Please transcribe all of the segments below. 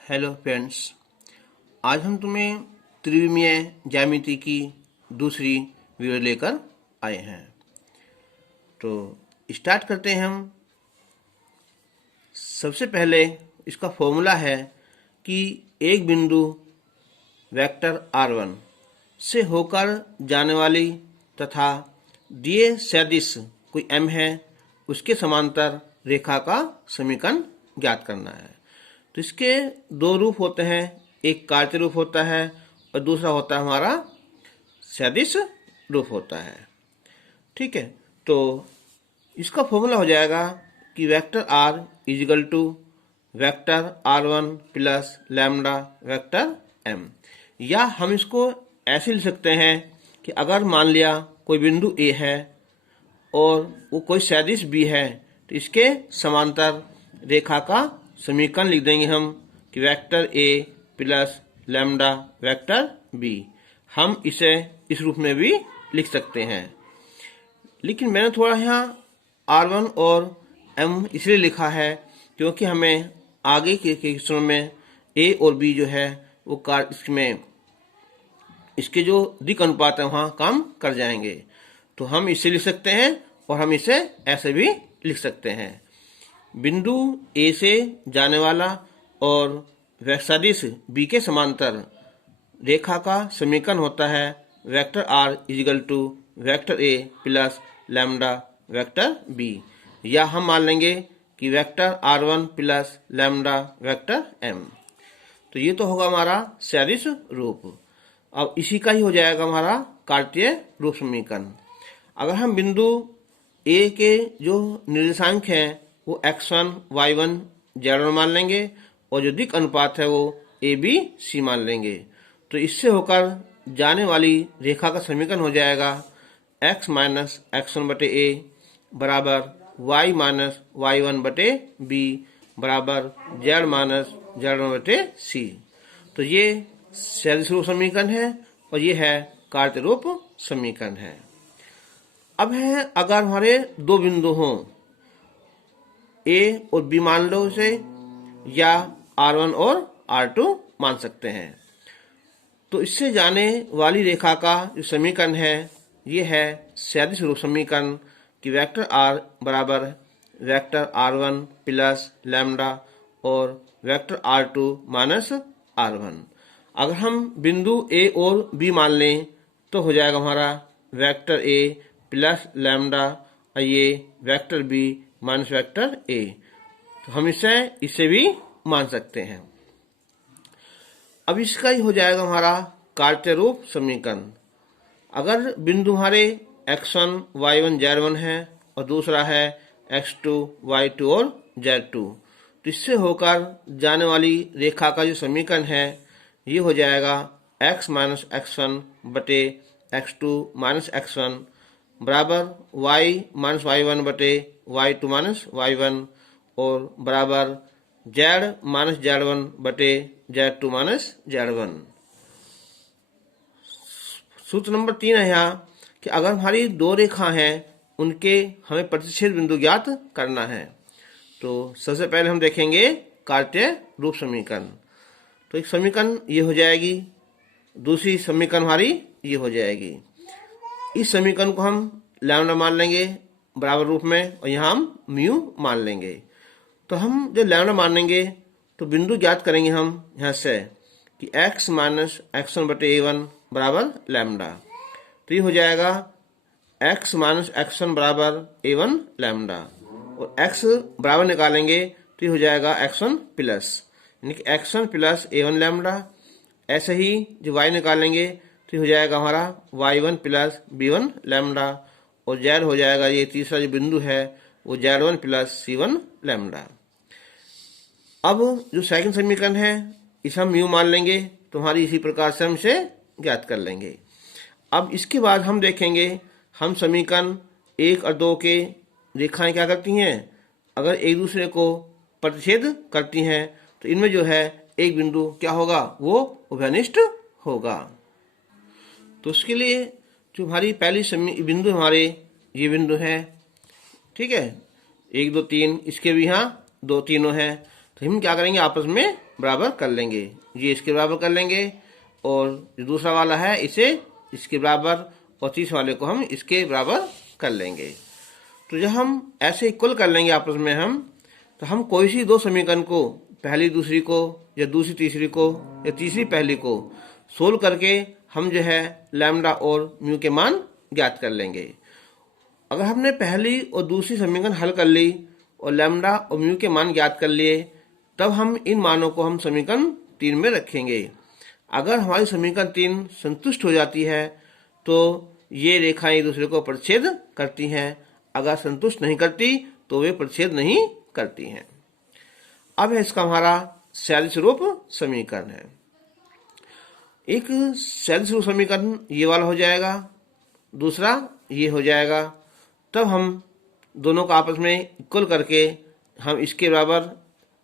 Hello friends, आज हम तुम्हें त्रिविमीय ज्यामिति की दूसरी वीडियो लेकर आए हैं। तो स्टार्ट करते हैं हम। सबसे पहले इसका फॉर्मूला है कि एक बिंदु वेक्टर r1 से होकर जाने वाली तथा दिए सदिश कोई m है उसके समांतर रेखा का समीकरण ज्ञात करना है। तो इसके दो रूप होते हैं, एक कार्तीय रूप होता है और दूसरा होता है हमारा सदिश रूप होता है। ठीक है, तो इसका फॉर्मूला हो जाएगा कि vector r equal to vector r1 plus lambda vector m, या हम इसको ऐसे लिख सकते हैं कि अगर मान लिया कोई बिंदु a है और वो कोई सदिश b है तो इसके समांतर रेखा का समीकरण लिख देंगे हम कि vector a plus lambda vector b। हम इसे इस रूप में भी लिख सकते हैं, लेकिन मैंने थोड़ा यहाँ r1 और m इसलिए लिखा है क्योंकि हमें आगे के क्वेश्चन में a और b जो है वो इसमें इसके जो दिक् अनुपात है वहाँ काम कर जाएंगे। तो हम इसे लिख सकते हैं और हम इसे ऐसे भी लिख सकते हैं। बिंदु A से जाने वाला और सदिश B के समांतर रेखा का समीकरण होता है vector R equal to vector A plus lambda vector B, या हम मान लेंगे कि vector R1 plus lambda vector M। तो ये तो होगा हमारा सदिश रूप। अब इसी का ही हो जाएगा हमारा कार्तीय रूप समीकरण। अगर हम बिंदु A के जो निर्देशांक हैं वो x1, y1, z1 मान लेंगे और जो दिक् अनुपात है वो a b c मान लेंगे, तो इससे होकर जाने वाली रेखा का समीकरण हो जाएगा x माइनस x1 बटे a बराबर y माइनस y1 बटे b बराबर z माइनस z1 बटे c। तो ये सदिश रूप समीकरण है और ये है कार्तीय रूप समीकरण है। अब है अगर हमारे दो बिंदु हों A और B मान लो उसे, या R1 और R2 मान सकते हैं, तो इससे जाने वाली रेखा का जो समीकरण है ये है सदिश रूप समीकरण कि वेक्टर R बराबर वेक्टर R1 प्लस लैम्डा और वेक्टर R2 माइनस R1। अगर हम बिंदु A और B मान लें तो हो जाएगा हमारा वेक्टर A प्लस लैम्डा और ये vector B minus vector A। तो हम इसे भी मान सकते हैं। अब इसका ही हो जाएगा हमारा कार्तीय रूप समीकरण। अगर बिंदु हमारे x1, y1, z1 है और दूसरा है x2, y2 और z2, तो इससे होकर जाने वाली रेखा का जो समीकरण है ये हो जाएगा x माइनस x1 बटे x2 माइनस x1 बराबर y माइनस y1 बटे y2 माइनस y1 और बराबर z माइनस z1 बटे z2 माइनस z1। सूत्र नंबर 3 है यहाँ कि अगर हमारी दो रेखा हैं उनके हमें प्रतिच्छेद बिंदु ज्ञात करना है। तो सबसे पहले हम देखेंगे कार्तीय रूप समीकरण। तो एक समीकरण ये हो जाएगी, दूसरी समीकरण हमारी ये हो जाएगी। इस समीकरण को हम लैम्डा मान लेंगे बराबर रूप में और यहाँ हम म्यू मान लेंगे। तो हम जब लैम्डा मान लेंगे तो बिंदु ज्ञात करेंगे हम यहाँ से कि x माइनस x1 बटे a1 बराबर लैम्डा। तो ये हो जाएगा x माइनस x1 बराबर a1 लैम्डा, और x बराबर निकालेंगे तो ये हो जाएगा x1 प्लस, यानी कि x1 प्लस a1 लैम्डा। ऐसे ही जो y निकालेंगे तो हो जाएगा हमारा y1 प्लस b1 लैम्डा, और z हो जाएगा ये तीसरा जो बिंदु है वो z1 प्लस c1 लैम्डा। अब जो सेकंड समीकरण है इसे हम म्यू मान लेंगे, तो हमारी इसी प्रकार से हम इसे ज्ञात कर लेंगे। अब इसके बाद हम देखेंगे हम समीकरण 1 और 2 के रेखाएं क्या करती हैं, अगर एक दूसरे को प्रतिच्छेद करती हैं तो इनमें जो है एक बिंदु क्या होगा, वो उभयनिष्ठ होगा। तो उसके लिए जो हमारी पहली बिंदु हमारे ये बिंदु है, ठीक है, 1 2 3, इसके भी यहाँ 2 तीनों हैं, तो हम क्या करेंगे आपस में बराबर कर लेंगे, ये इसके बराबर कर लेंगे, और जो दूसरा वाला है इसे इसके बराबर, और तीसरे वाले को हम इसके बराबर कर लेंगे। तो जब हम ऐसे इक्वल कर लेंगे आपस में तो हम कोई सी दो समीकरण को, पहली दूसरी को या दूसरी तीसरी को या तीसरी पहली को सोल्व करके हम जो है लैम्डा और म्यू के मान ज्ञात कर लेंगे। अगर हमने पहली और दूसरी समीकरण हल कर ली और लैम्डा और म्यू के मान ज्ञात कर लिए, तब हम इन मानों को हम समीकरण 3 में रखेंगे। अगर हमारी समीकरण 3 संतुष्ट हो जाती है तो ये रेखाएं एक दूसरे को प्रतिच्छेद करती हैं, अगर संतुष्ट नहीं करती तो वे प्रतिच्छेद नहीं करती हैं। अब है इसका हमारा सदिश रूप समीकरण है। एक सदिश रूप समीकरण ये वाला हो जाएगा, दूसरा ये हो जाएगा। तब हम दोनों को आपस में इक्वल करके हम इसके बराबर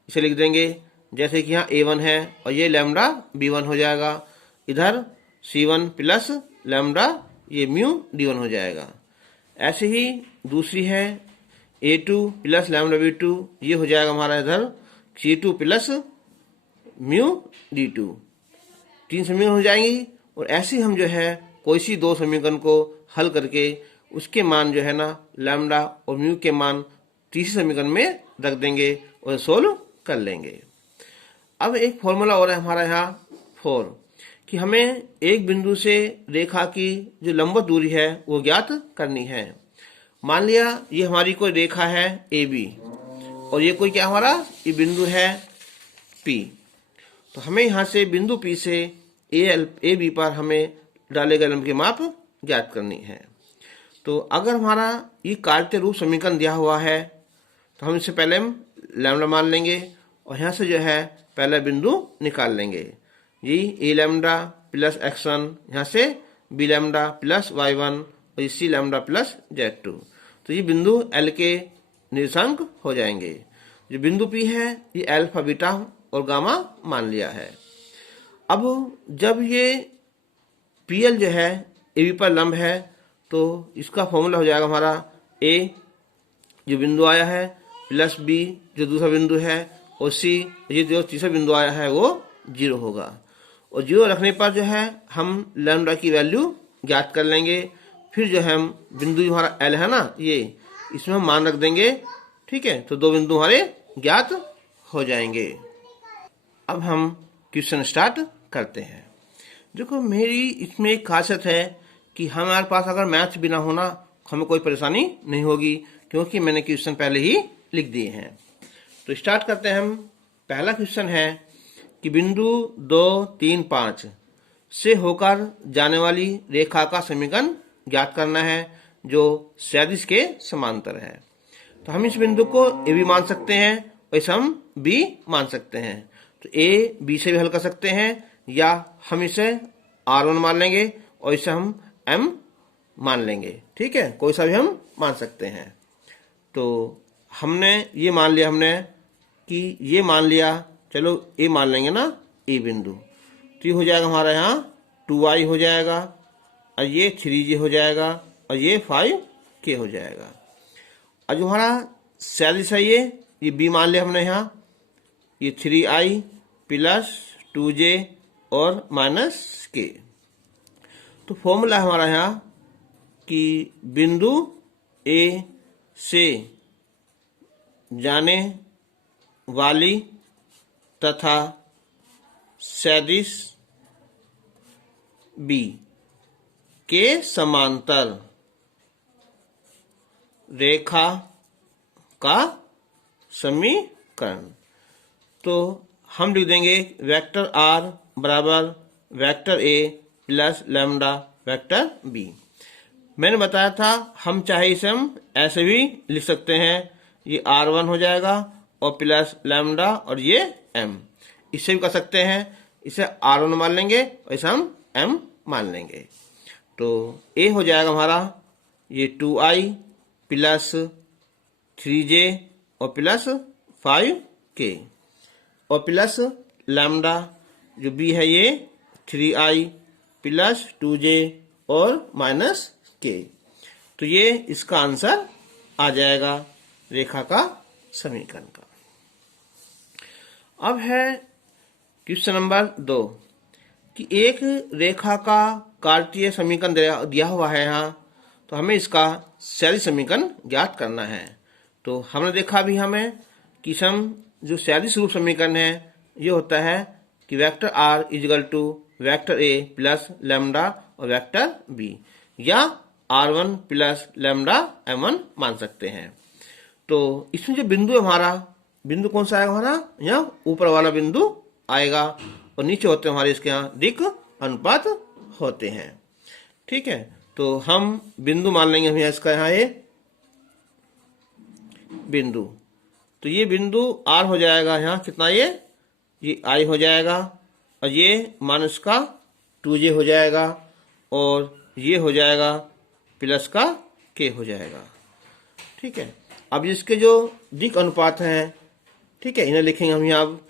इसे लिख देंगे, जैसे कि यहाँ a1 है और ये लैम्डा b1 हो जाएगा, इधर c1 प्लस लैम्डा ये म्यू d1 हो जाएगा। ऐसे ही दूसरी है a2 प्लस लैम्डा b2, ये हो जाएगा हमारा इधर c2 प्लस म्यू d2। 3 समीकरण हो जाएंगी, और ऐसे हम जो है कोई सी दो समीकरण को हल करके उसके मान जो है ना लैम्डा और म्यू के मान तीसरे समीकरण में रख देंगे और सोल्व कर लेंगे। अब एक फॉर्मूला और है हमारा यहाँ 4, कि हमें एक बिंदु से रेखा की जो लंबवत दूरी है वो ज्ञात करनी है। मान लिया ये हमारी कोई रेखा है AB और ये कोई क्या हमारा ये बिंदु है P। तो हमें यहाँ से बिंदु P से AB पर हमें डाले गए लंब की माप ज्ञात करनी है। तो अगर हमारा ये कार्तीय रूप समीकरण दिया हुआ है तो हम इससे पहले हम लैम्डा मान लेंगे और यहाँ से जो है पहला बिंदु निकाल लेंगे। ये a लैम्डा प्लस x1, यहाँ से b लैम्डा प्लस y1 और c लैम्डा प्लस z2। तो ये बिंदु L के निर्देशांक हो जाएंगे। जो बिंदु P है ये अल्फा बीटा और गामा मान लिया है। अब जब ये PL जो है AB पर लंब है तो इसका फॉर्मूला हो जाएगा हमारा A जो बिंदु आया है प्लस B जो दूसरा बिंदु है और C ये जो तीसरा बिंदु आया है वो 0 होगा। और 0 रखने पर जो है हम लैम्डा की वैल्यू ज्ञात कर लेंगे। फिर जो है हम बिंदु हमारा L है ना ये, इसमें हम मान रख देंगे, ठीक है। तो दो बिंदु हमारे ज्ञात हो जाएंगे। अब हम क्वेश्चन स्टार्ट करते हैं। देखो मेरी इसमें एक खासियत है कि हमारे पास अगर मैथ्स भी ना होना हमें कोई परेशानी नहीं होगी, क्योंकि मैंने क्वेश्चन पहले ही लिख दिए हैं। तो स्टार्ट करते हैं हम। पहला क्वेश्चन है कि बिंदु 2, 3, 5 से होकर जाने वाली रेखा का समीकरण ज्ञात करना है जो सदिश के समांतर है। तो हम इस बिंदु को ए भी मान सकते हैं और इसे हम बी मान सकते हैं। तो ए बी से भी हल कर सकते हैं, या हम इसे R1 मान लेंगे और इसे हम M मान लेंगे, ठीक है। कोई सा भी हम मान सकते हैं। तो हमने ये मान लिया, हमने कि ये मान लिया, चलो ए मान लेंगे ना ए बिंदु। तो ये हो जाएगा हमारा यहाँ 2i हो जाएगा और ये 3j हो जाएगा और ये 5k हो जाएगा। और जो हमारा सदिश है ये b मान लिया हमने यहाँ, ये 3i प्लस 2j और माइनस k। तो फॉर्मूला हमारा यहाँ कि बिंदु A से जाने वाली तथा सदिश B के समांतर रेखा का समीकरण। तो हम लिख देंगे वेक्टर R बराबर vector A plus lambda vector B। मैंने बताया था हम चाहे इसे हम ऐसे भी लिख सकते हैं, ये R1 हो जाएगा और प्लस लैम्डा और ये M। इसे भी कर सकते हैं, इसे R1 मान लेंगे और इसे हम M मान लेंगे। तो A हो जाएगा हमारा ये 2i प्लस 3j और प्लस 5k और प्लस लैम्डा जो B है ये 3i प्लस 2j और माइनस k। तो ये इसका आंसर आ जाएगा रेखा का समीकरण का। अब है क्वेश्चन नंबर 2 कि एक रेखा का कार्तीय समीकरण दिया हुआ है यहाँ, तो हमें इसका सैद्धांतिक समीकरण ज्ञात करना है। तो हमने देखा भी हमें कि जो सैद्धांतिक रूप समीकरण है ये होता है कि vector r equal to vector a plus lambda और वेक्टर b, या r1 प्लस लैम्डा m1 मान सकते हैं। तो इसमें जो बिंदु है हमारा, बिंदु कौन सा आएगा हमारा, यहाँ ऊपर वाला बिंदु आएगा और नीचे होते हैं हमारे इसके यहाँ दिक् अनुपात होते हैं। ठीक है, तो हम बिंदु मान लेंगे हम इसका यहाँ ये बिंदु, तो ये बिंदु R हो जाएगा, यहाँ कितना ये I हो जाएगा, और ये माइनस का 2j हो जाएगा, और ये हो जाएगा प्लस का k हो जाएगा। ठीक है, अब इसके जो दिक् अनुपात हैं, ठीक है, इन्हें लिखेंगे हम यहाँ, अब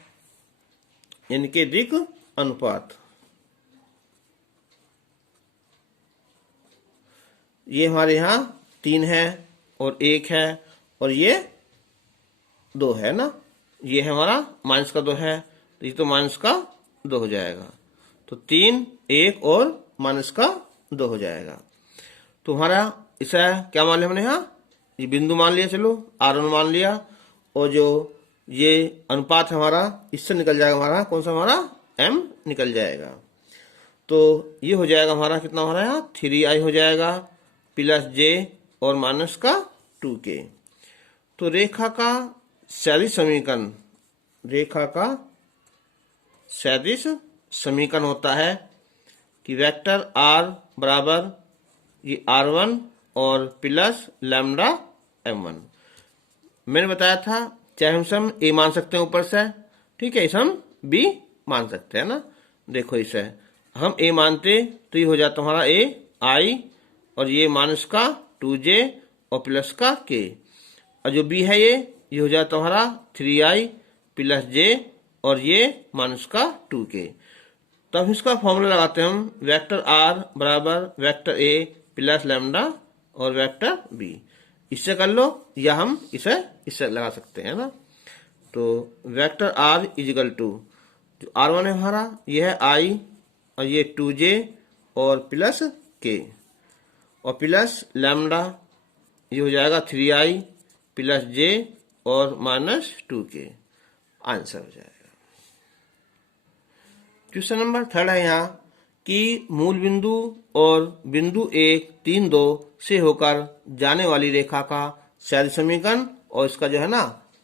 इनके दिक् अनुपात, ये हमारे यहाँ 3 है और 1 है और ये 2 है ना, ये है हमारा माइनस का 2 है, तो ये तो माइनस का 2 हो जाएगा, तो 3 1 और माइनस का 2 हो जाएगा। तो हमारा इसे क्या मान लिया हमने, यहाँ ये बिंदु मान लिया, चलो R1 मान लिया, और जो ये अनुपात है हमारा इससे निकल जाएगा हमारा कौन सा, हमारा m निकल जाएगा। तो ये हो जाएगा हमारा कितना, हमारा यहाँ 3i हो जाएगा प्लस j और माइनस का 2k। तो रेखा का सैद्धांतिक समीकरण, रेखा का सैद्धांतिक समीकरण होता है कि वेक्टर r बराबर ये r1 और प्लस लैम्डा m1। मैंने बताया था चाहे हम सम a मान सकते हैं ऊपर से, ठीक है, इसे हम b मान सकते हैं ना। देखो इसे हम a मानते तो ये हो जाता हमारा a I, और ये माइनस का 2j और प्लस का k, और जो b है ये हो जाता हमारा 3i प्लस j और ये माइनस का 2k। तो अब इसका फॉर्मूला लगाते हैं हम, वेक्टर r बराबर वेक्टर a प्लस लैम्डा और वेक्टर b, इससे कर लो या हम इससे लगा सकते हैं ना। तो वेक्टर r इजिकल टू जो r1 है हमारा, ये है I और ये 2j और प्लस k, और प्लस लैम्डा ये हो जाएगा 3i प्लस j और माइनस 2k, आंसर हो जाएगा। क्वेश्चन नंबर 3 है यहाँ कि मूल बिंदु और बिंदु 1 3 2 से होकर जाने वाली रेखा का सैद्धांतिक समीकरण और इसका जो है ना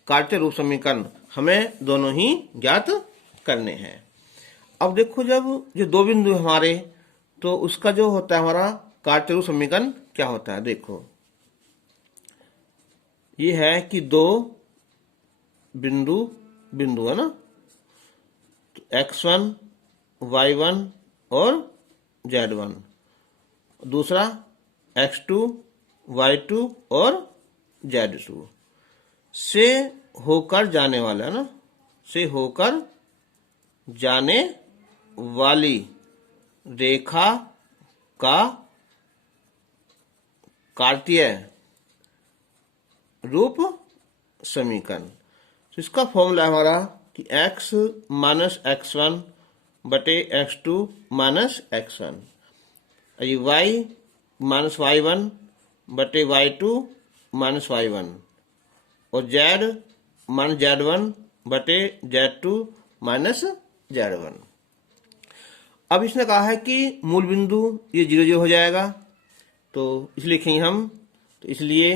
कार्तीय रूप समीकरण हमें दोनों ही ज्ञात करने हैं। अब देखो जब जो दो बिंदु हमारे, तो उसका जो होता है हमारा कार्तीय रूप समीकरण क्या होता है। देखो ये है कि दो बिंदु है ना, तो x1 y1 और z1, दूसरा x2 y2 और z2 से होकर जाने वाला है ना, से होकर जाने वाली रेखा का कार्तीय रूप समीकरण। तो इसका फॉर्मूला हमारा कि x माइनस x1 बटे x2 माइनस x1, ये y माइनस y1 बटे y2 माइनस y1, और z माइनस z1 बटे z2 माइनस z1। अब इसने कहा है कि मूल बिंदु ये 0 0 हो जाएगा, तो इसलिए लिखेंगे हम, तो इसलिए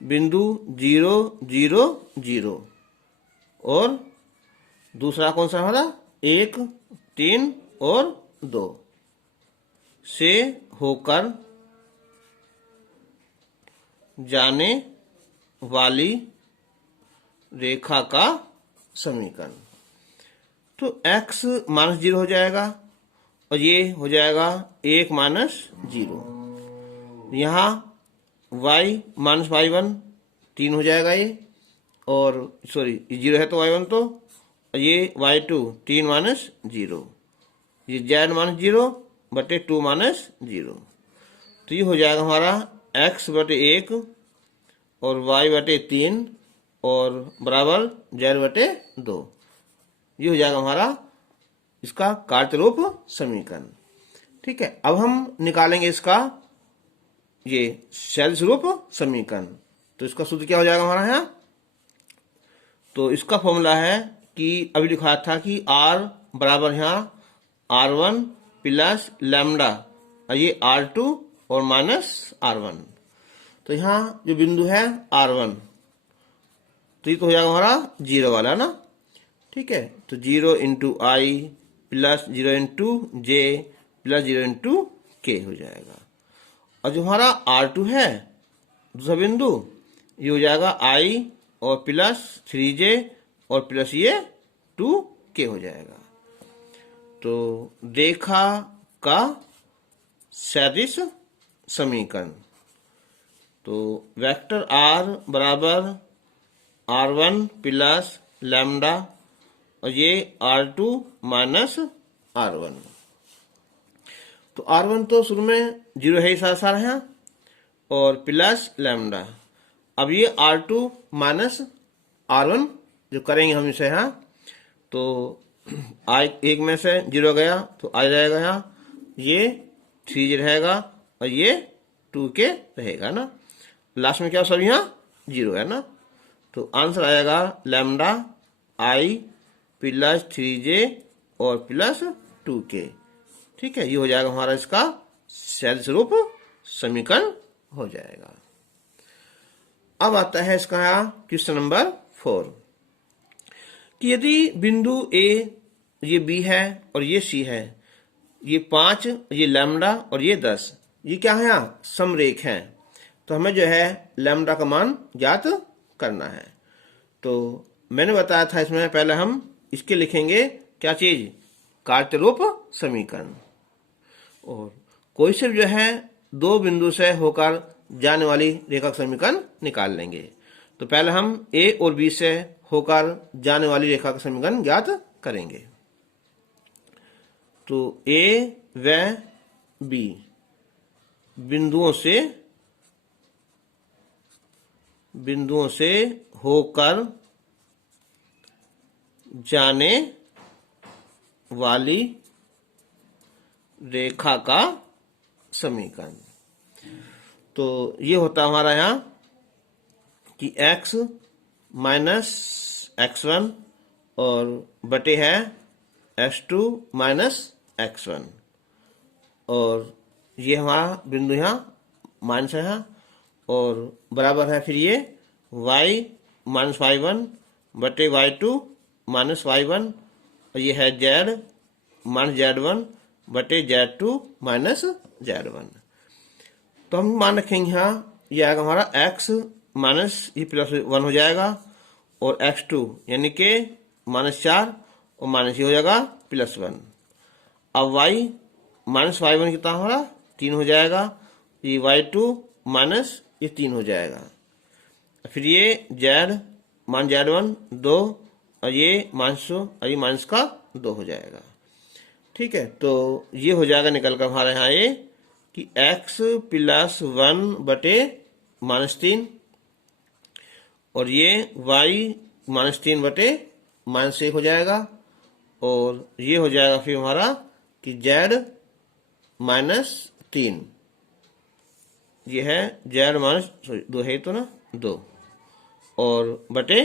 बिंदु 0 0 0, और दूसरा कौन सा हमारा 1 3 और 2 से होकर जाने वाली रेखा का समीकरण। तो x माइनस 0 हो जाएगा और ये हो जाएगा 1 माइनस 0, यहाँ y माइनस y1 3 हो जाएगा ये, और सॉरी 0 है तो y1 तो, ये y2 3 माइनस 0, ये z माइनस 0 बटे 2 माइनस 0, तो ये हो जाएगा हमारा x बटे 1 और y बटे 3 और बराबर z बटे 2। ये हो जाएगा हमारा इसका कार्तरूप समीकरण। ठीक है, अब हम निकालेंगे इसका ये सदिश रूप समीकरण। तो इसका सूत्र क्या हो जाएगा हमारा यहाँ, तो इसका फॉर्मूला है कि अभी लिखा था कि R बराबर यहाँ R1 प्लस लैम्डा और ये R2 और माइनस R1। तो यहाँ जो बिंदु है R1, तो ये तो हो जाएगा हमारा 0 वाला ना। ठीक है, तो 0 इंटू आई प्लस 0 इंटू जे प्लस 0 इंटू के हो जाएगा। और जो हमारा R2 है दूसरा बिंदु, ये हो जाएगा I और प्लस 3J और प्लस ये 2K हो जाएगा। तो रेखा का सदिश समीकरण, तो वेक्टर R बराबर R1 प्लस लैम्डा और ये R2 माइनस R1। तो R1 तो शुरू में 0 है, सारा है, और प्लस लैम्डा। अब ये R2 माइनस R1 जो करेंगे हम इसे यहाँ, तो आई एक में से 0 गया तो आई रहेगा यहाँ, ये 3J रहेगा और ये 2K रहेगा ना। लास्ट में क्या सब यहाँ 0 है ना, तो आंसर आएगा लैम्डा आई प्लस 3J और प्लस 2K। ठीक है, ये हो जाएगा हमारा इसका सदिश रूप समीकरण हो जाएगा। अब आता है इसका क्वेश्चन नंबर 4 कि यदि बिंदु A ये B है और ये C है, ये 5, ये लैम्डा और ये 10, ये क्या है यहाँ समरेख है, तो हमें जो है लैम्डा का मान ज्ञात करना है। तो मैंने बताया था इसमें पहले हम इसके लिखेंगे क्या चीज, कार्तरूप समीकरण। और कोई सिर्फ जो है दो बिंदु से होकर जाने वाली रेखा का समीकरण निकाल लेंगे। तो पहले हम A और B से होकर जाने वाली रेखा का समीकरण ज्ञात करेंगे। तो A व B बिंदुओं से होकर जाने वाली रेखा का समीकरण। तो ये होता हमारा यहाँ कि x माइनस x1 और बटे है x2 माइनस x1, और ये हमारा बिंदु यहाँ माइनस है यहाँ, और बराबर है फिर ये y माइनस y1 बटे y2 माइनस y1, और ये है z माइनस z1 बटे z2 माइनस z1। तो हम मान रखेंगे यहाँ ये आएगा हमारा x माइनस ये प्लस 1 हो जाएगा, और x2 यानी कि माइनस 4 और माइनस ये हो जाएगा प्लस 1। अब y माइनस y1 कितना हमारा 3 हो जाएगा, ये y2 माइनस ये 3 हो जाएगा, फिर ये z मान z1 2 और ये माइनस और ये माइनस का 2 हो जाएगा। ठीक है, तो ये हो जाएगा निकल कर हमारे यहाँ ये कि x प्लस 1 बटे माइनस 3, और ये y माइनस 3 बटे माइनस 1 हो जाएगा, और ये हो जाएगा फिर हमारा कि z माइनस 3, ये है z माइनस 2 है तो ना 2, और बटे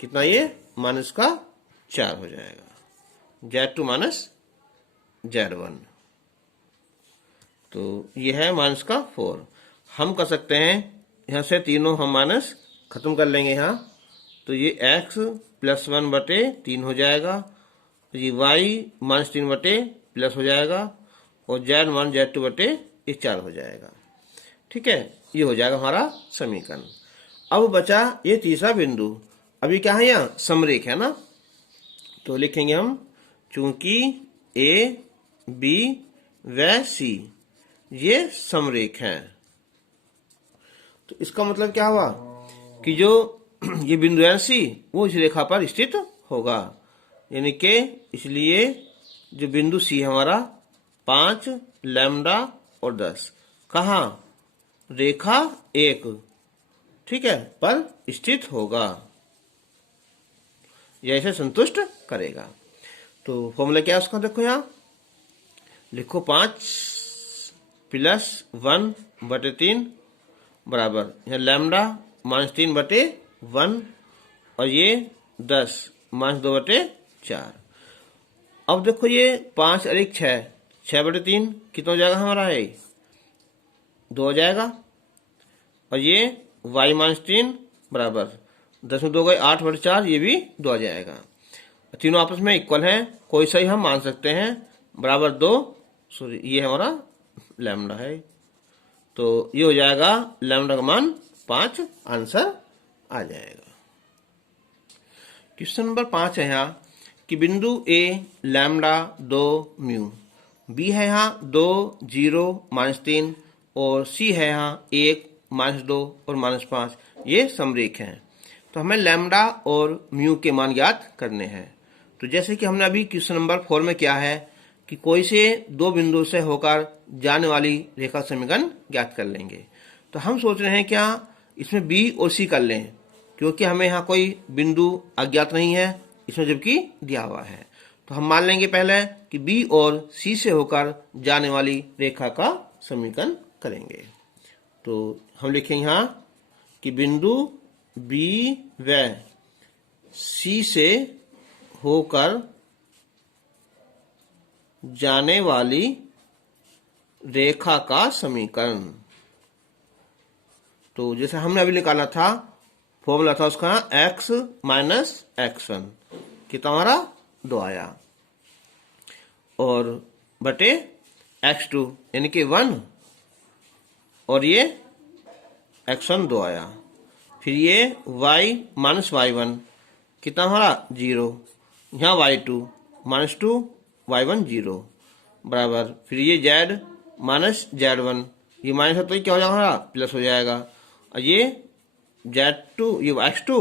कितना ये माइनस का 4 हो जाएगा, z2 माइनस z1। तो ये है माइनस का 4। हम कर सकते हैं यहाँ से तीनों हम माइनस खत्म कर लेंगे यहाँ, तो ये x प्लस 1 बटे 3 हो जाएगा, ये y माइनस 3 बटे प्लस हो जाएगा, और z माइनस z2 बटे 4 हो जाएगा। ठीक है, ये हो जाएगा हमारा समीकरण। अब बचा ये तीसरा बिंदु, अभी क्या है यहाँ समरेख है ना, तो लिखेंगे हम चूंकि A B व C ये समरेख हैं, तो इसका मतलब क्या हुआ कि जो ये बिंदु है C वो इस रेखा पर स्थित होगा, यानी कि इसलिए जो बिंदु C है हमारा 5 लैम्डा और 10 कहाँ रेखा 1 ठीक है पर स्थित होगा। यह इसे संतुष्ट करेगा। तो फॉर्मूला क्या है उसका, देखो यहाँ लिखो 5 प्लस 1/3 बराबर यहाँ लैम्डा -3/1 और ये 10 -2/4। अब देखो ये 5 और 6, 6/3 कितना हो जाएगा हमारा, है 2 हो जाएगा। और ये y-3 बराबर 10 में 2 गए 8/4, ये भी 2 आ जाएगा। तीनों आपस में इक्वल हैं, कोई सही हम मान सकते हैं, बराबर 2, सॉरी ये हमारा लैम्डा है। तो ये हो जाएगा लैम्डा का मान 5 आंसर आ जाएगा। क्वेश्चन नंबर 5 है यहाँ कि बिंदु ए लैम्डा 2 म्यू, बी है यहाँ 2 0 -3 और सी है यहाँ 1 -2 और -5, ये समरेख हैं। तो हमें लैम्डा और म्यू के मान ज्ञात करने हैं। तो जैसे कि हमने अभी क्वेश्चन नंबर 4 में किया है कि कोई से दो बिंदु से होकर जाने वाली रेखा समीकरण ज्ञात कर लेंगे। तो हम सोच रहे हैं क्या इसमें बी और सी कर लें, क्योंकि हमें यहाँ कोई बिंदु अज्ञात नहीं है इसमें, जबकि दिया हुआ है। तो हम मान लेंगे पहले कि बी और सी से होकर जाने वाली रेखा का समीकरण करेंगे। तो हम लिखेंगे यहाँ कि बिंदु बी व सी से होकर जाने वाली रेखा का समीकरण। तो जैसे हमने अभी निकाला था, फॉर्मूला था उसका x - x1, कितना हमारा 2 आया, और बटे x2 यानी कि 1, और ये x1 2 आया। फिर ये y - y1 कितना हमारा 0, यहाँ y2 -2 y1 0 बराबर। फिर ये z -z1, ये माइनस है तो क्या हो जाएगा हमारा प्लस हो जाएगा, और ये z2 ये x2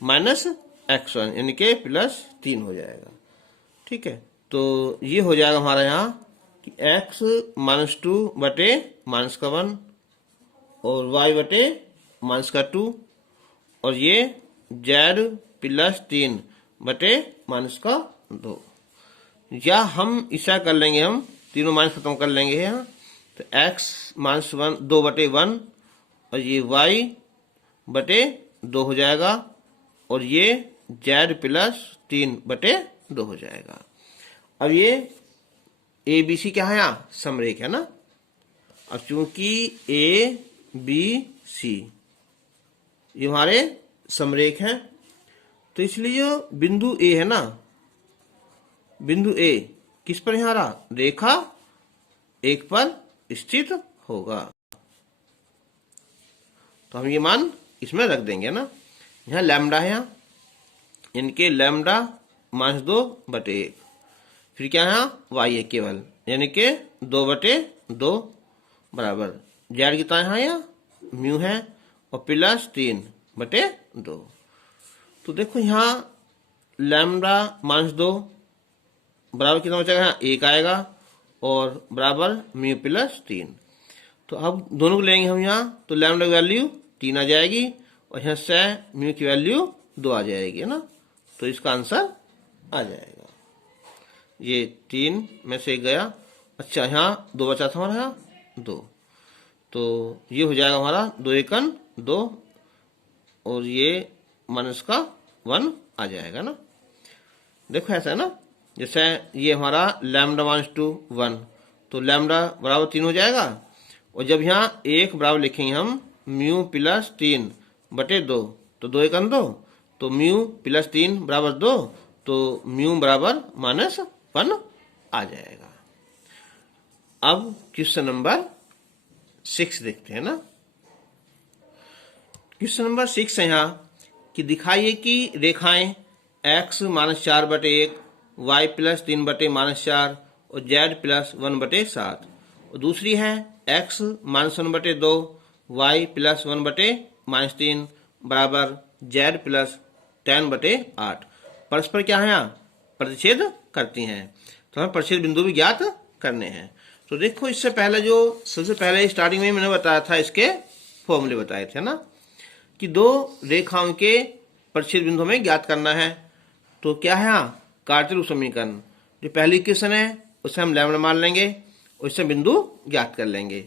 -x1 यानी कि +3 हो जाएगा। ठीक है, तो ये हो जाएगा हमारा यहाँ कि x -2 बटे -1 और y बटे -2 और ये z +3 बटे -2। या हम ऐसा कर लेंगे, हम तीनों माइनस खत्म कर लेंगे यहाँ। तो x -1 2 बटे 1 और ये y बटे 2 हो जाएगा, और ये z +3 बटे 2 हो जाएगा। अब ये ए बी सी क्या है यहाँ समरेख है ना। अब चूंकि ए बी सी ये हमारे समरेख हैं, तो इसलिए जो बिंदु ए है ना, बिंदु ए किस पर यहाँ रहा, रेखा 1 पर स्थित होगा। तो हम ये मान इसमें रख देंगे ना। यहाँ लैम्डा है, यहाँ इनके लैम्डा -2 बटे 1। फिर क्या है यहाँ y है केवल, यानी कि 2 बटे 2 बराबर z कितना है यहाँ म्यू है, और +3 बटे 2। तो देखो यहाँ लैम्डा -2 बराबर कितना बचेगा, यहाँ 1 आएगा, और बराबर म्यू +3। तो अब दोनों को लेंगे हम यहाँ, तो लैम्डा की वैल्यू 3 आ जाएगी, और यहाँ से म्यू की वैल्यू 2 आ जाएगी, है ना। तो इसका आंसर आ जाएगा, ये 3 में से 1 गया। अच्छा, यहाँ 2 बचा था हमारा, यहाँ 2, तो ये हो जाएगा हमारा 2 एकन 2, और ये -1 आ जाएगा ना। देखो ऐसा है ना, जैसे ये हमारा लैम्डा -2 1, तो लैम्डा बराबर 3 हो जाएगा, और जब यहाँ 1 बराबर लिखेंगे हम म्यू +3 बटे 2, तो 2 एकन 2, तो म्यू +3 बराबर 2, तो म्यू बराबर -1 आ जाएगा। अब क्वेश्चन नंबर 6 देखते हैं ना। क्वेश्चन नंबर 6 है यहाँ कि दिखाइए कि रेखाएं x -4 बटे 1, y +3 बटे -4 और z +1 बटे 7, और दूसरी है x -1 बटे 2, y +1 बटे -3 बराबर z +10 बटे 8 परस्पर क्या है यहाँ प्रतिच्छेद करती हैं। तो हमें प्रतिच्छेद बिंदु भी ज्ञात करने हैं। तो देखो इससे पहले जो सबसे पहले स्टार्टिंग में मैंने बताया था, इसके फॉर्मूले बताए थे ना, कि दो रेखाओं के प्रतिच्छेद बिंदु हमें ज्ञात करना है। तो क्या है यहाँ कार्तीय रूप समीकरण। जो पहली इक्वेशन है उसे हम लैम्डा मान लेंगे, उससे बिंदु ज्ञात कर लेंगे।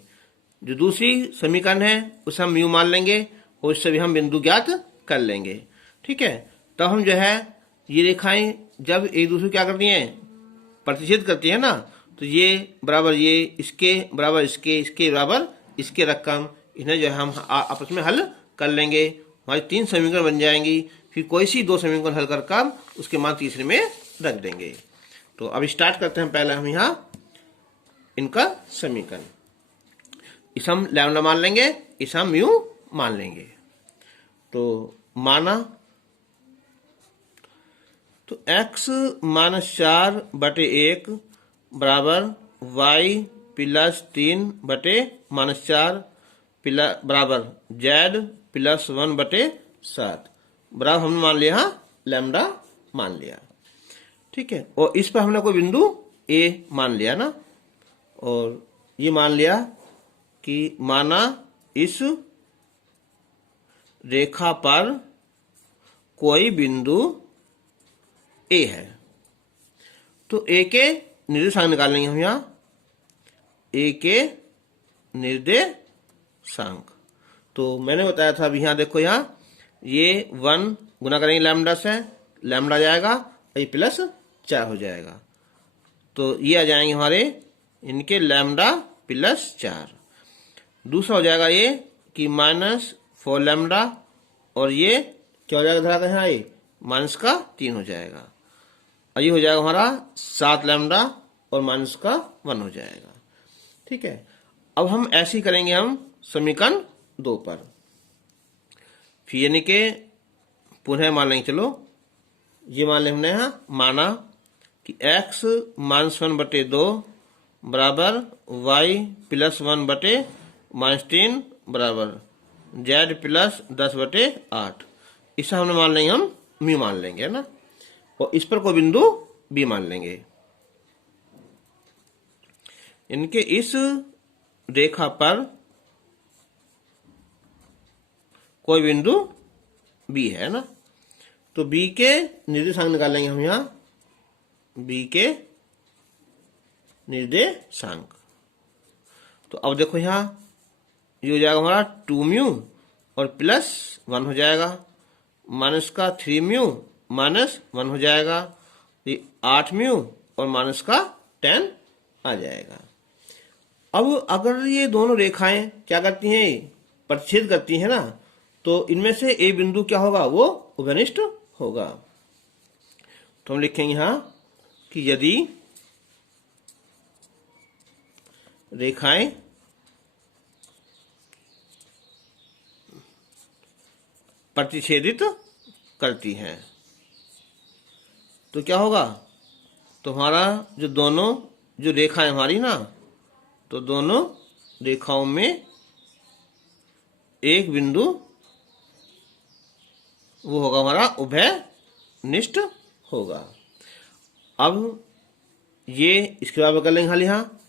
जो दूसरी समीकरण है उसे हम म्यू मान लेंगे और उससे भी हम बिंदु ज्ञात कर लेंगे। ठीक है, तब हम जो है ये रेखाएं जब एक दूसरे क्या करती हैं, प्रतिच्छेद करती है ना, तो ये बराबर ये, इसके बराबर इसके, इसके बराबर इसके रकम, इन्हें जो है हम आपस में हल कर लेंगे। हमारी 3 समीकरण बन जाएंगी। फिर कोई सी 2 समीकरण हल कर उसके मान तीसरे में रख देंगे। तो अब स्टार्ट करते हैं। पहले हम यहाँ इनका समीकरण, इसे हम लैम्डा मान लेंगे, इसे हम म्यू मान लेंगे। तो माना तो x माइनस 4 बटे 1 बराबर y प्लस 3 बटे माइनस 4 बराबर z प्लस 1 बटे 7 बराबर हमने मान लिया लैम्डा मान लिया। ठीक है, और इस पर हमने कोई बिंदु a मान लिया ना, और ये मान लिया कि माना इस रेखा पर कोई बिंदु ए है। तो ए के निर्देशांक निकालेंगे हम यहाँ, ए के निर्देशांक। तो मैंने बताया था, अभी यहाँ देखो, यहाँ ये 1 गुना करेंगे लैम्डा से, लैम्डा जाएगा, ये प्लस 4 हो जाएगा। तो ये आ जाएंगे हमारे इनके लैम्डा प्लस 4। दूसरा हो जाएगा ये कि माइनस 4 लैम्डा, और ये क्या हो जाएगा, धरा यहाँ ये माइनस का 3 हो जाएगा, और ये हो जाएगा हमारा 7 लैम्डा और माइनस का 1 हो जाएगा। ठीक है, अब हम ऐसे ही करेंगे हम समीकरण 2 पर। फिर यानी के पुनः मान लेंगे, चलो ये मान लें हमने यहाँ माना कि x माइनस 1 बटे 2 बराबर y प्लस 1 बटे माइनस 3 बराबर z प्लस 10 बटे 8। इसे हमने मान लेंगे, हम म्यू मान लेंगे, है ना, और इस पर कोई बिंदु b मान लेंगे। इनके इस रेखा पर कोई बिंदु b है ना, तो b के निर्देशांक निकालेंगे हम यहाँ, b के निर्देशांक। तो अब देखो यहाँ ये हो जाएगा हमारा 2 म्यू और प्लस 1 हो जाएगा, माइनस का 3 म्यू माइनस 1 हो जाएगा, ये 8 म्यू और माइनस का 10 आ जाएगा। अब अगर ये दोनों रेखाएं क्या करती हैं, प्रतिच्छेद करती हैं ना, तो इनमें से एक बिंदु क्या होगा, वो उभयनिष्ठ होगा। तो हम लिखेंगे यहाँ कि यदि रेखाएं प्रतिच्छेदित करती हैं तो क्या होगा, तो हमारा जो दोनों जो रेखाएं हमारी ना, तो दोनों रेखाओं में एक बिंदु वो होगा हमारा उभयनिष्ठ होगा। अब ये इसके बराबर कर लेंगे हाल यहाँ,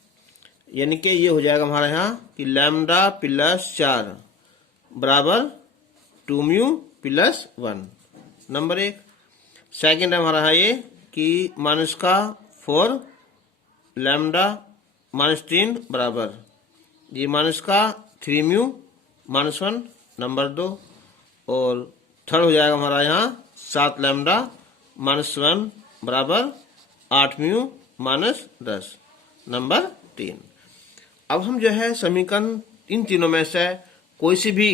यानी कि ये हो जाएगा हमारा यहाँ कि लैम्डा प्लस 4 बराबर 2 म्यू प्लस 1, नंबर 1। सेकेंड है हमारा ये कि माइनस का 4 लैम्डा माइनस 3 बराबर ये माइनस का 3 म्यू माइनस 1, नंबर 2। और थर्ड हो जाएगा हमारा यहाँ 7 लैम्डा माइनस 1 बराबर 8 म्यू माइनस 10, नंबर 3। अब हम जो है समीकरण इन तीनों में से कोई सी भी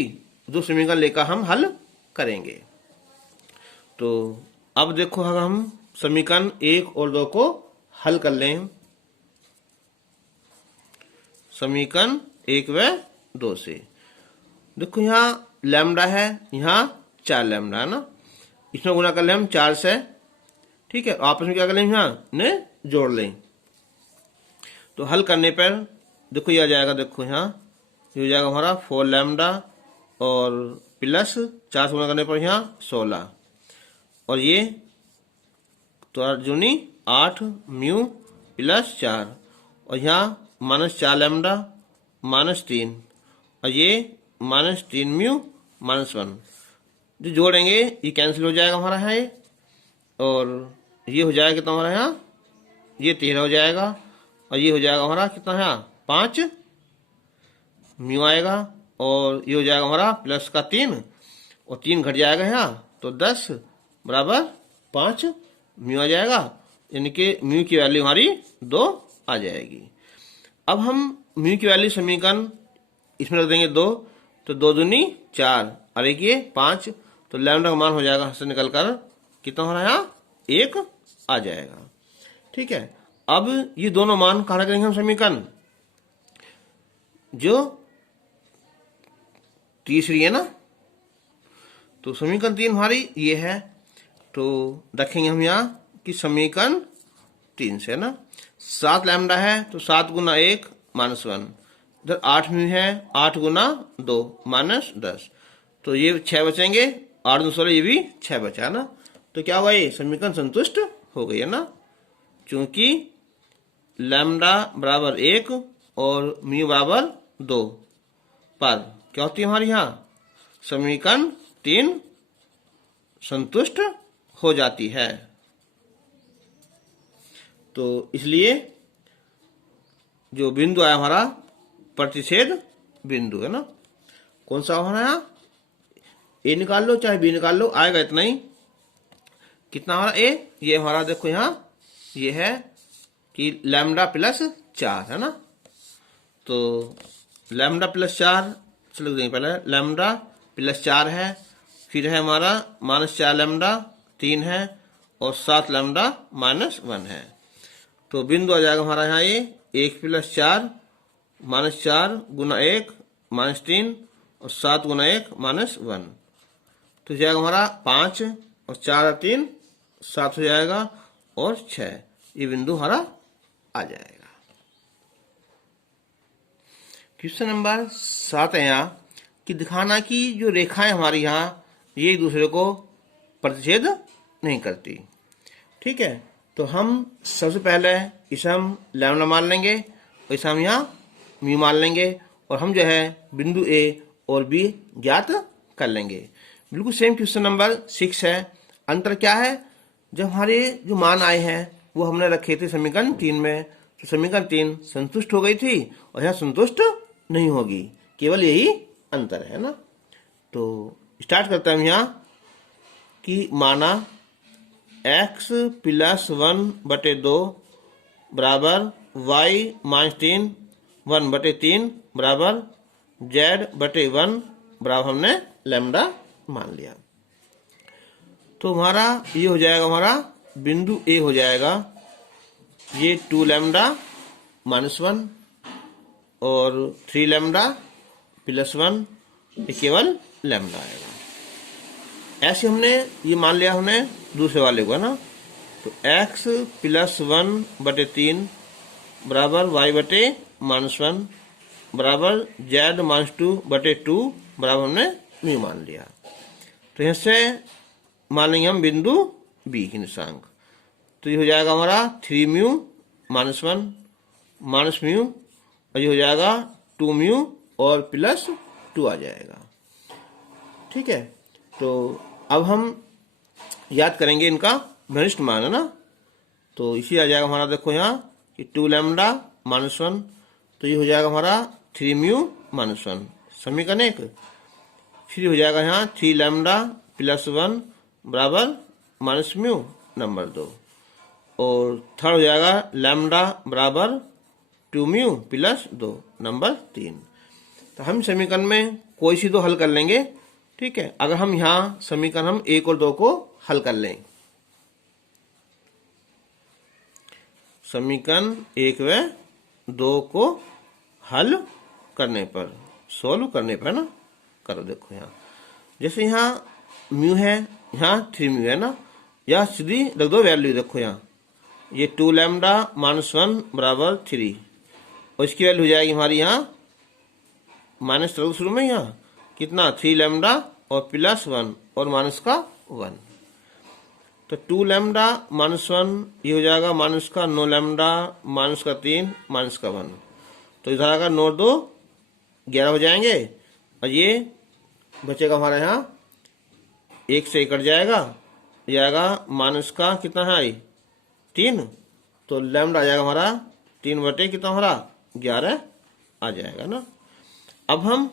2 समीकरण लेकर हम हल करेंगे। तो अब देखो, अगर हम समीकरण 1 और 2 को हल कर लें, समीकरण 1 व 2 से देखो, यहाँ लैम्डा है, यहाँ 4 लैम्डा है ना, इसमें गुना कर लें हम 4 से। ठीक है, आपस में क्या कर लें, यहाँ ने जोड़ लें। तो हल करने पर देखो ये आ जाएगा, देखो यहाँ ये हो जाएगा हमारा 4 लैम्डा और प्लस 4 से गुना करने पर यहाँ 16, और ये तो अर्जुनी 8 म्यू प्लस 4, और यहाँ माइनस 4 लैम्डा माइनस 3, और ये माइनस 3 म्यू माइनस 1। जो जोड़ेंगे ये कैंसिल हो जाएगा हमारा है, और ये हो जाएगा कितना हमारा यहाँ, ये 13 हो जाएगा, और ये हो जाएगा हमारा कितना है 5 म्यू आएगा, और ये हो जाएगा हमारा प्लस का 3, और 3 घट जाएगा यहाँ, तो 10 बराबर 5 म्यू आ जाएगा, यानी कि म्यू की वैल्यू हमारी 2 आ जाएगी। अब हम म्यू की वैल्यू समीकरण इसमें रख देंगे 2, तो 2 दूनी 4 और एक ये 5, तो लैम्डा का मान हो जाएगा से निकल कर कितना हो रहा है यहाँ 1 आ जाएगा। ठीक है, अब ये दोनों मान कहाँ रखेंगे हम समीकरण, जो तीसरी है ना, तो समीकरण 3 हमारी ये है, तो रखेंगे हम यहाँ कि समीकरण 3 से ना 7 लैम्डा है, तो 7 गुना 1 -1, इधर 8 म्यू है, 8 गुना 2 -10, तो ये 6 बचेंगे, 8 2 16, ये भी 6 बचा ना, तो क्या हुआ ये समीकरण संतुष्ट हो गई है ना, क्योंकि लैम्डा बराबर 1 और म्यू बराबर 2 पर क्या होती है हमारी यहाँ समीकरण 3 संतुष्ट हो जाती है। तो इसलिए जो बिंदु आया हमारा प्रतिच्छेद बिंदु है ना, कौन सा होना है, ए निकाल लो चाहे बी निकाल लो, आएगा इतना ही, कितना हमारा ए, ये हमारा देखो यहाँ ये है कि लैम्डा प्लस 4 है ना, तो लैम्डा प्लस 4 लिख देंगे, पहले लैम्डा प्लस 4 है, फिर है हमारा -4 लैम्डा 3 है, और 7 लैम्डा -1 है, तो बिंदु आ जाएगा हमारा यहाँ ये 1 + 4 -4 गुना 1 -3 और 7 गुना 1 -1, तो जाएगा हमारा 5 और 4 और 3 7 हो जाएगा, और 6, ये बिंदु हमारा आ जाएगा। क्वेश्चन नंबर 7 है यहाँ कि दिखाना कि जो रेखाएं हमारी यहाँ ये एक दूसरे को प्रतिच्छेद नहीं करती। ठीक है, तो हम सबसे पहले इसे हम लैम्डा मान लेंगे, और इसे हम यहाँ म्यू मान लेंगे, और हम जो है बिंदु ए और बी ज्ञात कर लेंगे। बिल्कुल सेम क्वेश्चन नंबर 6 है। अंतर क्या है, जब हमारे जो मान आए हैं वो हमने रखे थे समीकरण 3 में, तो समीकरण 3 संतुष्ट हो गई थी, और यहाँ संतुष्ट नहीं होगी, केवल यही अंतर है ना। तो स्टार्ट करते हैं यहाँ कि माना x + 1/2 बराबर y - 3 1/3 बराबर z/1 बराबर हमने लैम्डा मान लिया। तो हमारा ये हो जाएगा, हमारा बिंदु ए हो जाएगा ये 2 लैम्डा -1 और 3 लैम्डा +1, ये केवल लैम्डा आएगा। ऐसे हमने ये मान लिया हमने दूसरे वाले को है ना, तो x + 1/3 बराबर y/-1 बराबर z-2/2 बराबर हमने म्यू मान लिया। तो यहाँ से मान लेंगे हम बिंदु बी की निशांक, तो ये हो जाएगा हमारा 3 म्यू -1 माइनस म्यू, और ये हो जाएगा 2 म्यू और +2 आ जाएगा। ठीक है, तो अब हम याद करेंगे इनका घनिष्ठ मान है ना, तो इसी आ जाएगा हमारा, देखो यहाँ कि 2 लैम्डा -1, तो ये हो जाएगा हमारा 3 म्यू -1 समीकरण 1, फिर हो जाएगा यहाँ 3 लैम्डा +1 बराबर -म्यू नंबर 2, और थर्ड हो जाएगा लैम्डा बराबर 2 म्यू +2 नंबर 3। तो हम समीकरण में कोई सी दो हल कर लेंगे। ठीक है, अगर हम यहाँ समीकरण हम 1 और 2 को हल कर लें, समीकरण 1 व 2 को हल करने पर, सोल्व करने पर ना, करो देखो यहाँ जैसे यहाँ म्यू है, यहाँ 3 म्यू है ना, या सीधी रख दो वैल्यू, देखो यहाँ ये 2 लैम्डा -1 बराबर 3, और इसकी वैल्यू हो जाएगी हमारी यहाँ माइनस शुरू में यहाँ कितना 3 लैम्डा और +1 और -1, तो 2 लैम्डा -1 ये हो जाएगा -9 लैम्डा -3 -1, तो इधर आएगा 9 2 11 हो जाएंगे, और ये बचेगा हमारे यहाँ 1 से 1 कट जाएगा, जाएगा माइनस का कितना है 3, तो लैम्डा आ जाएगा हमारा 3 बटे कितना हमारा 11 आ जाएगा ना। अब हम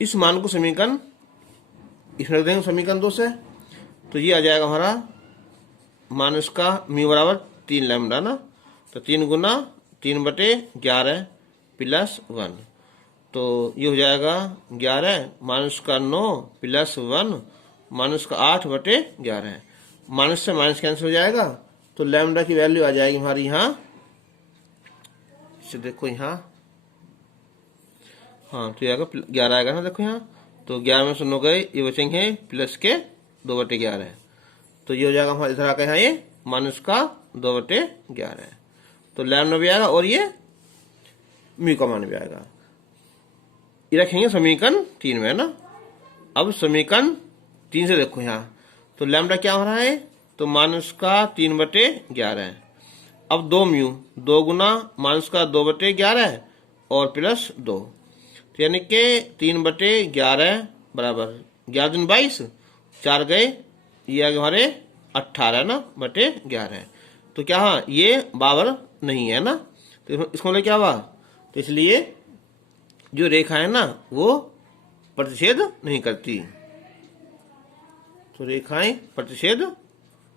इस मान को समीकरण इसमें रख देंगे समीकरण 2 से, तो ये आ जाएगा हमारा माइनस का म्यू बराबर 3 लैम्डा ना, तो 3 गुना 3 बटे 11 प्लस 1, तो ये हो जाएगा 11 माइनस का 9 प्लस 1 माइनस का 8 बटे 11, माइनस से माइनस कैंसिल हो जाएगा, तो लैम्डा की वैल्यू आ जाएगी हमारी यहाँ, इसे देखो यहाँ, हाँ तो आएगा 11 आएगा ना, देखो यहाँ, तो 11 में से 9 गए, ये बचेंगे प्लस के 2 बटे 11, तो ये हो जाएगा हमारे इधर आकर यहाँ ये माइनस का 2 बटे 11, तो लैम्डा भी आएगा और ये म्यू का मान भी आएगा। ये रखेंगे समीकरण 3 में ना। अब समीकरण 3 से देखो यहाँ, तो लैम्डा क्या हो रहा है, तो माइनस का 3 बटे 11, अब 2 म्यू 2 गुना माइनस का 2 बटे 11 और प्लस 2, तो यानी कि 3 बटे 11 बराबर 11 दूनी 22, 4 गए, ये आगे हमारे 18 ना बटे 11, तो क्या हाँ ये बराबर नहीं है ना, तो इसको मतलब क्या हुआ, तो इसलिए जो रेखा है ना वो प्रतिच्छेद नहीं करती, तो रेखाएं प्रतिच्छेद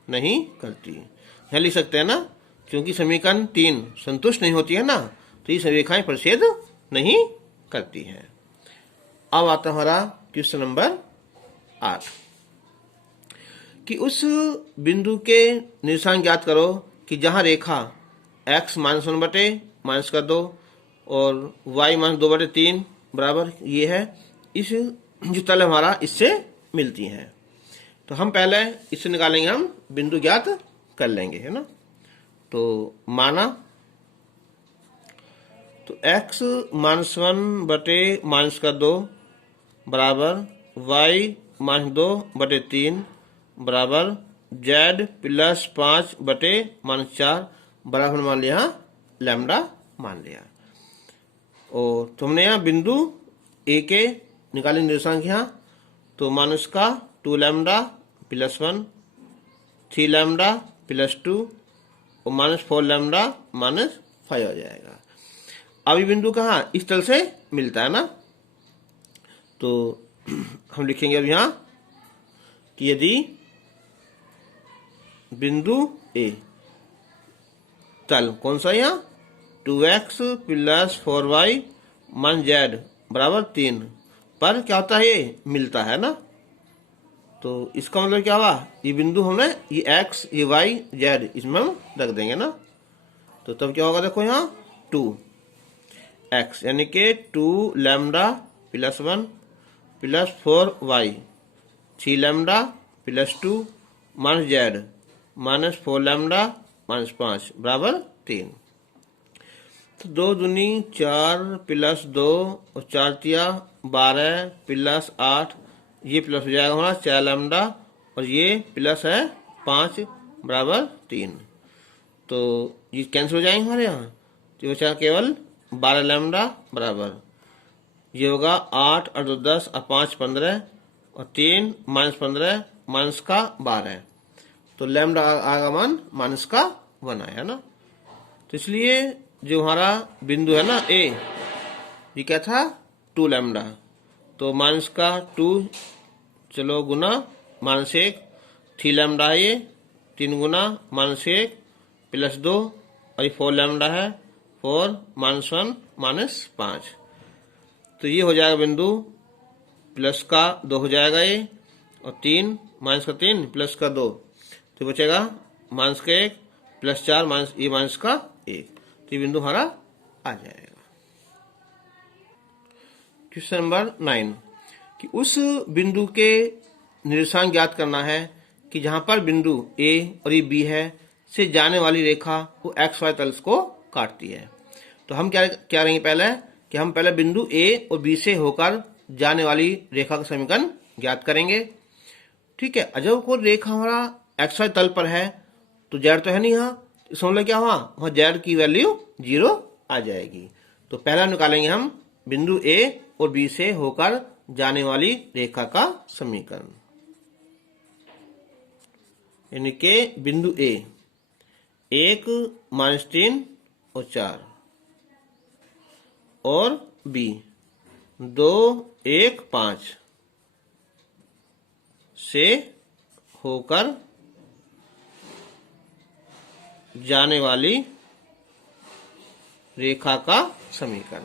नहीं करती। यहाँ लिख सकते हैं ना, क्योंकि समीकरण 3 संतुष्ट नहीं होती है ना, तो ये रेखाएं प्रतिच्छेद नहीं करती हैं। अब आता हमारा क्वेश्चन नंबर 8 कि उस बिंदु के निर्देशांक ज्ञात करो कि जहां रेखा x माइनस 1 बटे माइनस का 2 और y माइनस 2 बटे 3 बराबर ये है, इस जो तल हमारा इससे मिलती हैं, तो हम पहले इससे निकालेंगे, हम बिंदु ज्ञात कर लेंगे है ना। तो माना तो x माइनस 1 बटे माइनस का 2 बराबर y माइनस 2 बटे 3 बराबर z प्लस 5 बटे माइनस 4 बराबर मान लिया लैम्डा मान लिया। और तुमने यहाँ बिंदु ए के निकाले निर्देशांक यहाँ, तो माइनस का 2 लैम्डा प्लस 1, 3 लैम्डा प्लस 2 और माइनस 4 लैम्डा माइनस 5 हो जाएगा। अब ये बिंदु कहाँ इस तल से मिलता है ना, तो हम लिखेंगे अब यहाँ कि यदि बिंदु ए तल कौन सा यहाँ 2x plus 4y minus z बराबर 3 पर क्या होता है ये मिलता है ना, तो इसका मतलब क्या हुआ, ये बिंदु हमने ये x ये y z इसमें हम रख देंगे ना, तो तब क्या होगा देखो यहाँ 2x यानी कि 2 lambda plus 1 plus 4y 3 lambda plus 2 minus z minus 4 lambda minus 5 बराबर 3, तो 2 दूनी 4 प्लस 2 और 4 तिया 12 प्लस 8, ये प्लस हो जाएगा हमारा 4 लैम्डा और ये प्लस है 5 बराबर 3, तो ये कैंसिल हो जाएंगे हमारे यहाँ, तो ये बचा केवल 12 लैम्डा बराबर ये होगा 8 और 2 10 और 5 15 और 3 माइनस 15 माइनस का 12, तो लैम्डा आएगा मान माइनस का 1 आया ना। तो इसलिए जो हमारा बिंदु है ना ए, ये क्या था 2 लैम्डा, तो माइनस का 2 चलो गुना माइनस 1, 3 लैम्डा है ये 3 गुना माइनस 1 प्लस 2 और ये 4 लैम्डा है 4 माइनस 1 माइनस 5, तो ये हो जाएगा बिंदु प्लस का 2 हो जाएगा ये, और 3 माइनस का 3 प्लस का 2, तो बचेगा माइनस का 1 प्लस 4 माइनस ये माइनस का 1, तो ये बिंदु हमारा आ जाएगा। क्वेश्चन नंबर 9 कि उस बिंदु के निर्देशांक ज्ञात करना है कि जहां पर बिंदु ए और ये बी है से जाने वाली रेखा वो एक्स वाई तल को काटती है। तो हम क्या करेंगे पहले कि हम पहले बिंदु ए और बी से होकर जाने वाली रेखा का समीकरण ज्ञात करेंगे। ठीक है, जब कोई रेखा हमारा एक्स वाई तल पर है तो जेड तो है नहीं यहाँ, इसका मतलब क्या हुआ वहाँ जेड की वैल्यू 0 आ जाएगी। तो पहला निकालेंगे हम बिंदु ए और बी से होकर जाने वाली रेखा का समीकरण। यानी कि बिंदु ए 1 -3 और 4 और बी 2 1 5 से होकर जाने वाली रेखा का समीकरण।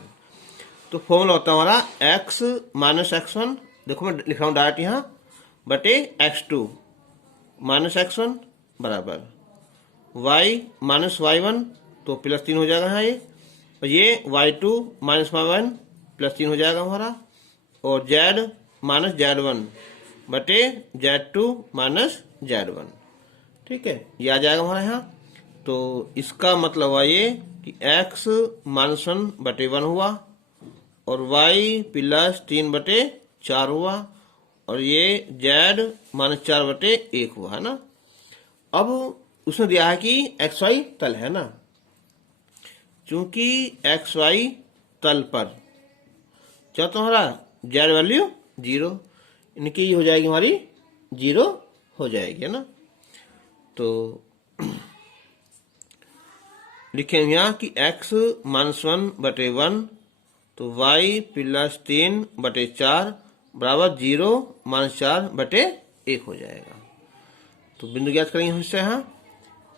तो फॉर्मूला होता है हमारा x माइनस x1, देखो मैं लिख रहा हूं डायरेक्ट यहां, बटे x2 माइनस x1 बराबर y माइनस y1, तो प्लस 3 हो जाएगा यहाँ ये, और ये y2 माइनस y1 प्लस 3 हो जाएगा हमारा, और z माइनस z1 बटे z2 माइनस z1। ठीक है, ये आ जाएगा हमारा यहाँ। तो इसका मतलब हुआ ये कि x माइनस 1 बटे 1 हुआ, और y प्लस 3 बटे 4 हुआ, और ये z माइनस 4 बटे 1 हुआ, है ना। अब उसने दिया है कि एक्स वाई तल है ना, चूंकि एक्स वाई तल पर क्या तुम्हारा जेड वैल्यू 0, इनकी हो जाएगी हमारी 0 हो जाएगी, है ना। तो लिखेंगे यहाँ कि x माइनस 1 बटे 1, तो y प्लस 3 बटे 4 बराबर 0 माइनस 4 बटे 1 हो जाएगा। तो बिंदु ज्ञात करेंगे हम इससे यहाँ।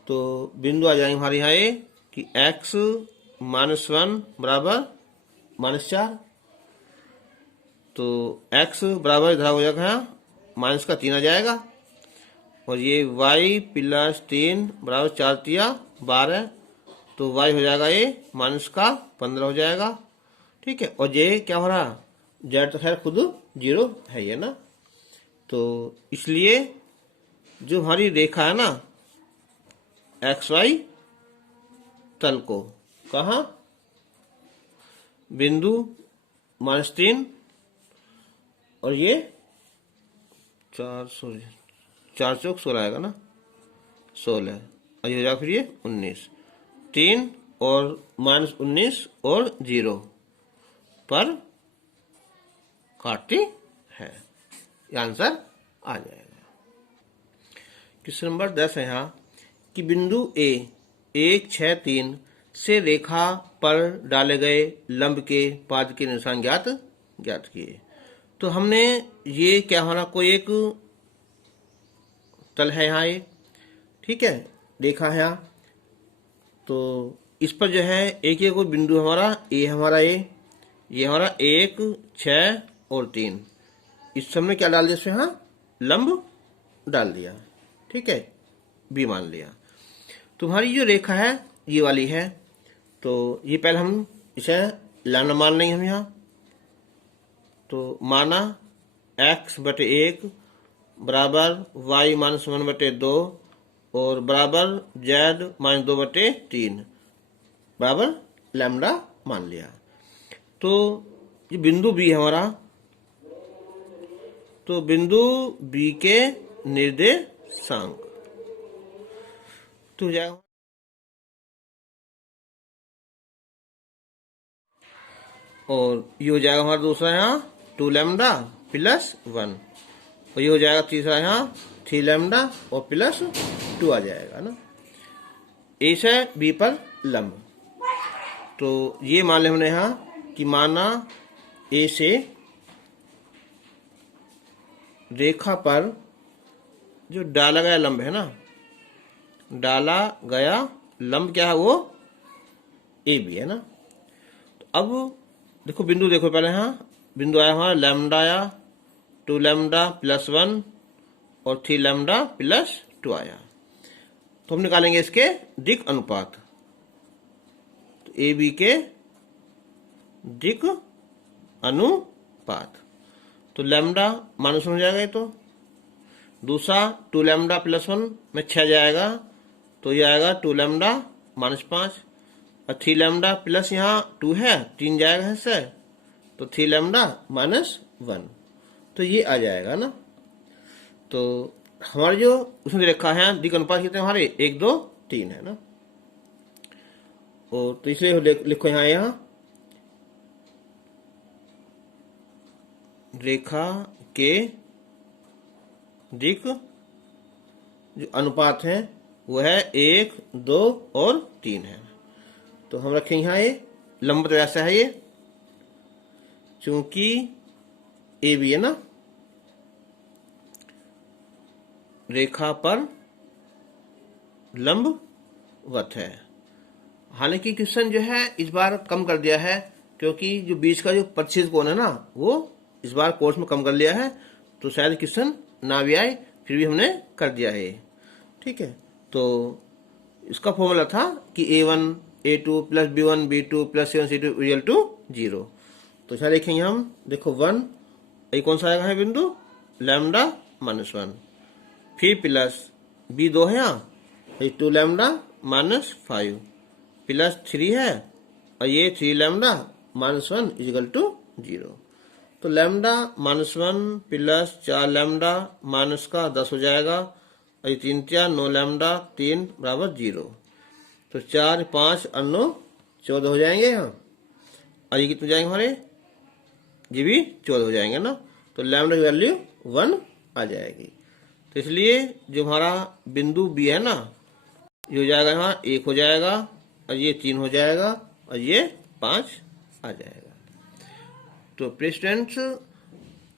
तो बिंदु आ जाएंगे हमारे यहाँ ये कि x माइनस 1 बराबर माइनस 4, तो x बराबर इधर हो जाएगा यहाँ माइनस का 3 आ जाएगा, और ये y प्लस 3 बराबर 4 तिया 12, तो y हो जाएगा ये माइनस का 15 हो जाएगा। ठीक है, और ये क्या हो रहा, z तो खैर खुद 0 है ये ना। तो इसलिए जो हमारी रेखा है ना एक्स वाई तल को, कहा बिंदु -3 और ये 4 चौक 16 आएगा ना, 16, और ये हो जाएगा फिर ये 19, 3 और -19 और 0 पर काटती है, ये आंसर आ जाएगा। क्वेश्चन नंबर 10 है यहाँ कि बिंदु ए 1 6 3 से रेखा पर डाले गए लंब के पाद के निशान ज्ञात किए। तो हमने ये क्या हमारा कोई एक तल है यहाँ ये, ठीक है, रेखा है यहाँ। तो इस पर जो है एक कोई बिंदु हमारा ए, हमारा ये हमारा 1 6 और 3, इस सबने क्या डाल दिया इसमें, यहाँ लंब डाल दिया, ठीक है, बी मान लिया। तुम्हारी जो रेखा है ये वाली है, तो ये पहले हम इसे लैम्डा मान लेंगे हम यहाँ। तो माना x बटे 1 बराबर y माइनस 1 बटे 2 और बराबर z माइनस 2 बटे 3 बराबर लैम्डा मान लिया। तो ये बिंदु बी है हमारा, तो बिंदु बी के निर्देशांक तो हो जाएगा, और ये हो जाएगा हमारा दूसरा यहाँ 2 लैम्डा प्लस 1, और ये हो जाएगा तीसरा यहाँ 3 लैम्डा और प्लस 2 आ जाएगा ना। ए से बी पर लंब, तो ये मान ले हमने यहाँ कि माना ए से रेखा पर जो डाला गया लंब है ना, डाला गया लंब क्या है, वो ए बी है ना। तो अब देखो बिंदु देखो पहले, यहाँ बिंदु आया हमारा लैम्डा आया, 2 लैम्डा प्लस 1 और 3 लैम्डा प्लस 2 आया। तो हम निकालेंगे इसके दिक् अनुपात, तो ए बी के दिक् अनुपात, तो लैम्डा माइनस 1 हो जाएगा ये, तो दूसरा 2 लैम्डा प्लस 1 में 6 जाएगा, तो ये आएगा 2 लैम्डा माइनस 5, और 3 लैम्डा प्लस यहाँ 2 है 3 जाएगा इससे, तो 3 लैम्डा माइनस 1, तो ये आ जाएगा ना। तो हमारे जो उसने रखा है दिक् अनुपात कितने हमारे 1 2 3 है ना, और तो इसलिए लिखो यहाँ रेखा के दिक् जो अनुपात है वो है 1, 2 और 3 है। तो हम रखेंगे यहाँ ये लंबवत वैसा है ये, चूंकि ए बी है ना रेखा पर लंबवत है। हालांकि क्वेश्चन जो है इस बार कम कर दिया है, क्योंकि जो बीच का जो प्रतिच्छेद कोण है ना वो इस बार कोर्स में कम कर लिया है, तो शायद क्वेश्चन ना भी आए, फिर भी हमने कर दिया है। ठीक है, तो इसका फॉर्मूला था कि a1 a2 plus b1 b2 plus c1 c2 equal to 0। तो क्या देखेंगे हम, देखो 1 ये कौन सा आएगा है बिंदु लैम्डा माइनस 1, फिर प्लस b2 है यहाँ 2 लैम्डा माइनस 5 प्लस 3 है और ये 3 लैम्डा माइनस 1 इक्वल टू 0। तो lambda minus 1 plus 4 lambda minus का 10 हो जाएगा और ये 3 4 9 लैम्डा 3 बराबर 0। तो 4 5 और 9 14 हो जाएंगे यहाँ, और ये कितने जाएंगे हमारे, ये भी 14 हो जाएंगे ना। तो लैम्डा की वैल्यू 1 आ जाएगी। तो इसलिए जो हमारा बिंदु बी है ना ये हो जाएगा यहाँ 1 हो जाएगा और ये 3 हो जाएगा और ये 5 आ जाएगा। तो प्रेसिडेंट्स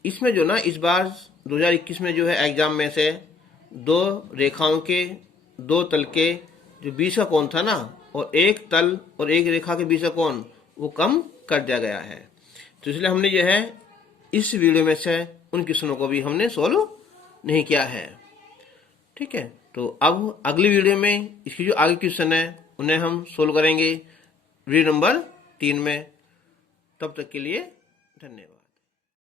इसमें जो ना इस बार 2021 में जो है एग्जाम में से 2 रेखाओं के 2 तल के जो बीच का कोण था ना और एक तल और एक रेखा के बीच का कोण वो कम कर दिया गया है। तो इसलिए हमने जो है इस वीडियो में से उन क्वेश्चनों को भी हमने सॉल्व नहीं किया है। ठीक है, तो अब अगली वीडियो में इसकी जो आगे क्वेश्चन है उन्हें हम सोल्व करेंगे वीडियो नंबर 3 में। तब तक के लिए धन्यवाद।